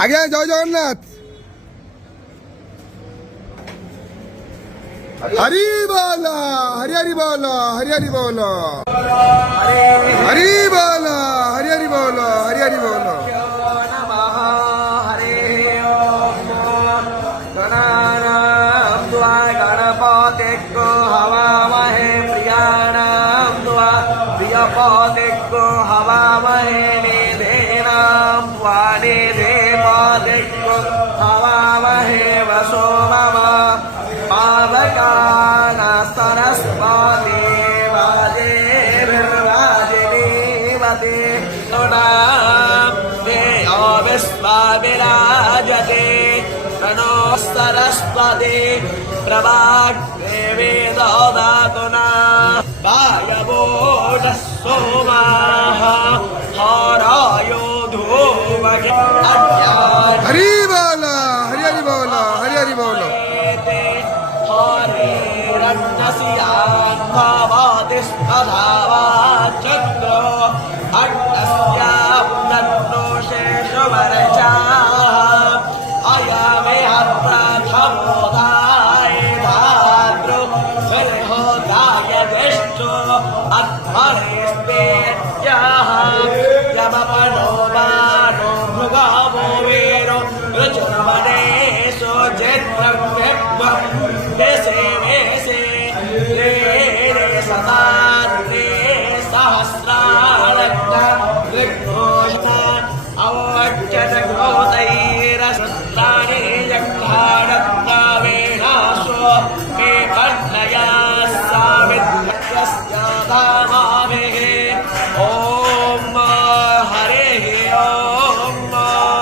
আগে জয় জগন্নাথ। হরি বল, হরি হরি বল, হরি হরি বল, হরি বল, হরি হরি বল, হরি হরি বল। गणपतिको हवामहे प्रियाणां त्वा प्रियपतिको हवामहे निधीनां त्वा निधिपतिको हवामहे वसो मम पावकाना सरस्वती वाजेर्वाजिनीवती नृणां देयो विश्वविराजते तनो सरस्वती प्रभाग्देवी ददातु नः वायवोः सोमाः हरायो धूमके हरि बोल, हरि हरि बोल, हरि हरि बोल। हरिरन्नस्यान्धवातिष्ठधावाचक्रो अट्टस्यां शेषवरचाः अयमेह प्रथमोदाय धातृ बृहोदाय ज्येष्ठो अध्वरेस्तेत्याः यमपनो मानो मृगावो वीरो ऋजुर्वनेषु चित्रव्यभ्यं देशे वेशे रे सदात्रे सहस्राणक्ता ऋग्घोषा अवच्यत घोतैरसत्राणि यक्षाणत्तावेनाशो